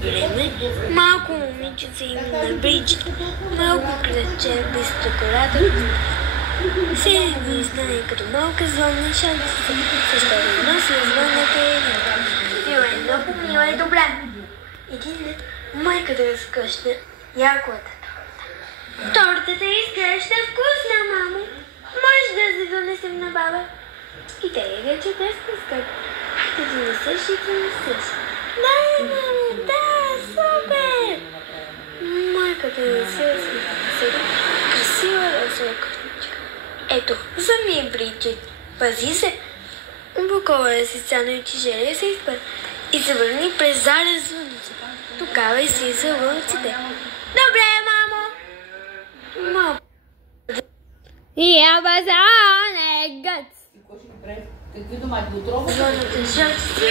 Време, малко момичица има на брич, малко кръче, бистро колата, се не знае като малка звънна шанса, защото носи звънна пеената. Мила е много, мила е добра. Един ден майката разкъщна яклата торта. Тортата изглежда вкусна, мамо. Може да се донесем на баба? И те я вече без скъп. Хайде да донесеш и донесеш. Да, мамо, да, супер! Майката се седи, красива ръсова къщичка. Ето, за ми Бриджит. Пази се! Обокола си стана и тежелия се изпър и се върни през заря слънце. Тогава и си за вълците. Добре, мамо! Мамо! Ябазане гъц! Звъната жълци.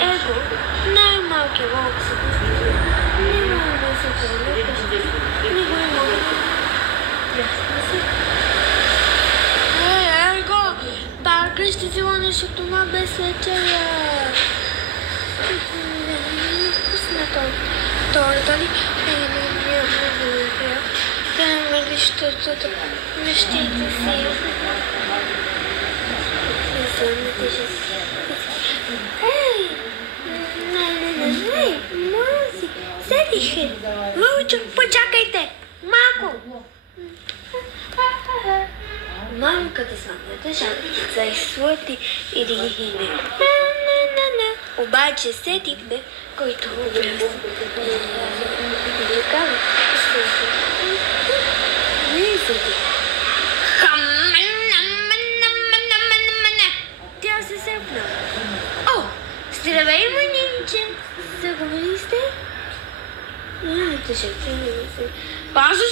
Его, най-малкият вълк се пусти. Не мога да се прелепаш. Не го има. Ясно се. Ерго! Парка ще си лънеш от това без вечеря. Вкусна торта ли? Да не мърдиш тортата. Нещите си. Ей! Не, мази! Седиха! Вълчо, почакайте! Малко! Мамката самата шапчица изслати и дигихине. Обаче сетихме, който образ. И тогава влизате. Тя се сепна. О, здравей, манинче! Заговори сте? Тъжете ми се. Пазо,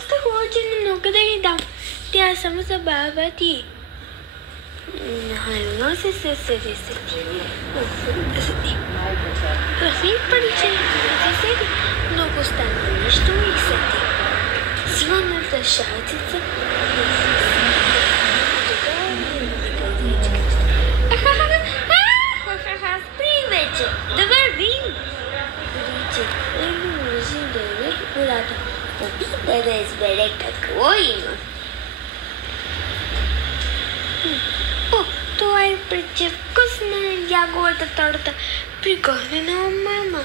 стахува, че не мога да ги дам. Тя само забава ти. Хайно се седи. Рахин париче, се седи. Много стана нищо и седи. Звънната шалцица. Спри вече, да вървим. Риче, лежи да е водата. Опита да избере какво има. О, това е пречевкусна ягодата торта, приготвена от мама.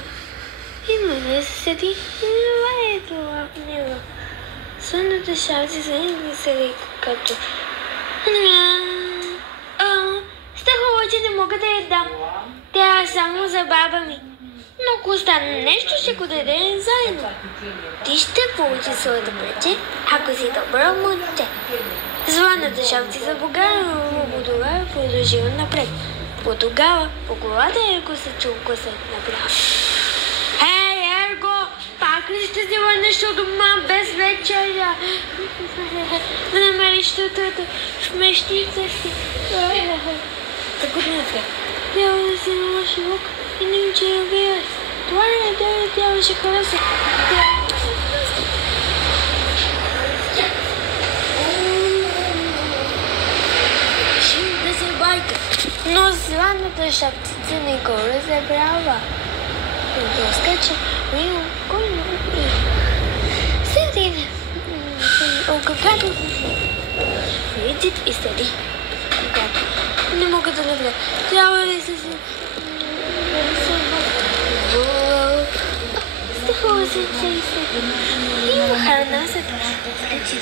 Има да се седи, това е това в него. Сънната шалци се не седи като... Стахова, че не мога да я дам. Тя е само за баба ми. Но ако остане нещо, ще го дадем заедно. Ти ще получи своето плече, ако си добро момче. Звънната шапчица Богданова продължила напред. По тогава по главата Ерго се чул гласът направо. Ей, Ерго, пак ли ще си върнеш от дома без вечеря? Да намериш тътата в мещица си. Така не трябва да си намаш лук и не учи да виеш. Това не трябваше хареса. Но звънната шапчица не го разбрава. Доскача, кой не седи. Когато видит и седи. Не мога да не гледа. Трябва ли се стихова се и седи. Има храна се речи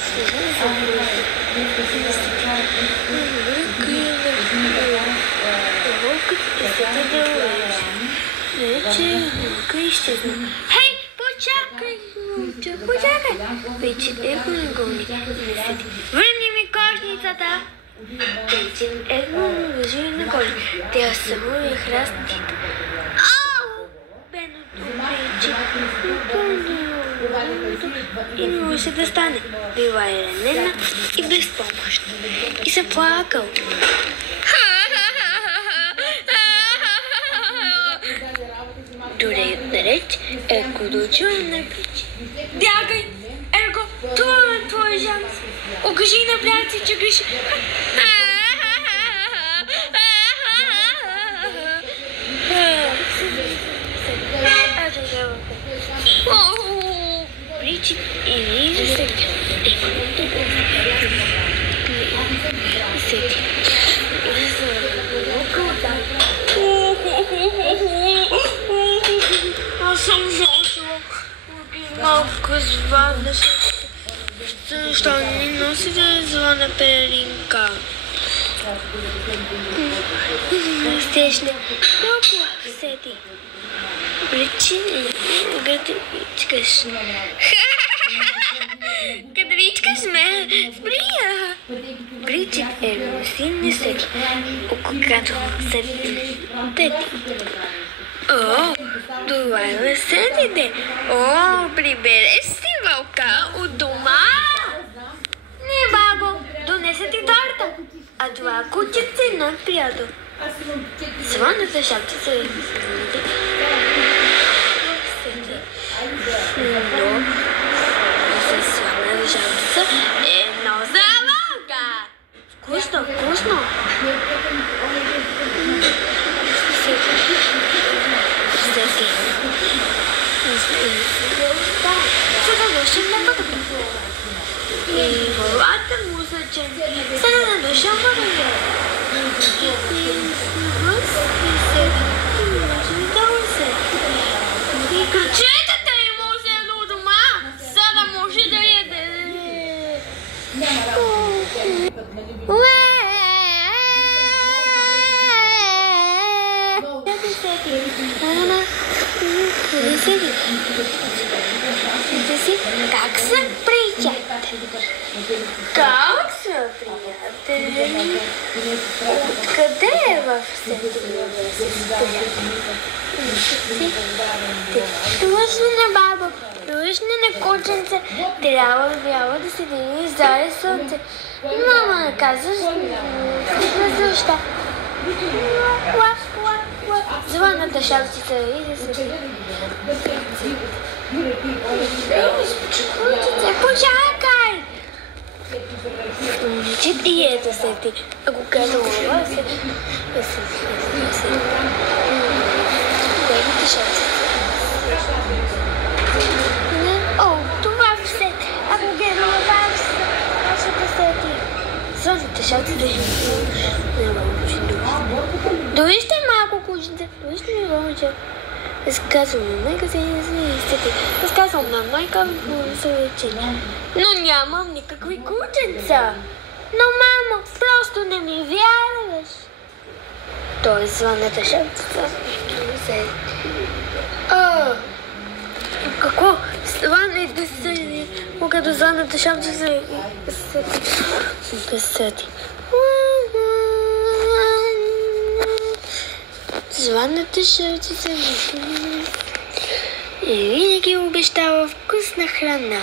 се Хей, почакай, почакай! Вече Его не го не седи. Върни ми кошницата! Вече Его не лежи на коли. Тя само е храсти. Ау! Беното вече и не може да стане. Била е ранена и безпомощна. И се плакал. Дори отдалеч Ерго дочува на плече. Бягай, Ерго, това е твоя шанс. Окажи на брат си, че греши. Десети. Аз съм заочила малко звънна, защо не носите звънна пелеринка? Стешна. Много седи. Гъдвичкаш. Гъдвичкаш ме. Сприя. Бриджит е синни седи. Когато седи. О, това е седите. О, прибереш си вълка от дома. Не, бабо, донесе ти торта. А това кучица е над приятел. Звънната шапчица е но с звънната шапчица е едно за вълка. Вкусно, вкусно. Сега дошъм на пътъка. И волата му зачен. Сега на дошъм пътъка. И кръчетата е може до дома. Сега може да яде. Как са приятели? Как са приятели? Откъде е в Длъжни на баба, длъжни на кученце, трябва да се дели заре слънце. Мама каза, защо? Звънната шапчица и да се почакай! И ето се ти. Ако каза лова, се... Дайте шапчица. О, това все. Ако гледа лова, ще да се ти. Звънната шапчица е дори ще малко кученце, дори ще ми вълче. Разказвам на майка си истите. Разказвам на майка се но нямам никакви кученца. Но, мамо, просто не ми вярваш. Той е звънната шапчица. Какво? Звънне да седи. Когато звънната шапчица да седи. Звънната шапчица и винаги обещава вкусна храна.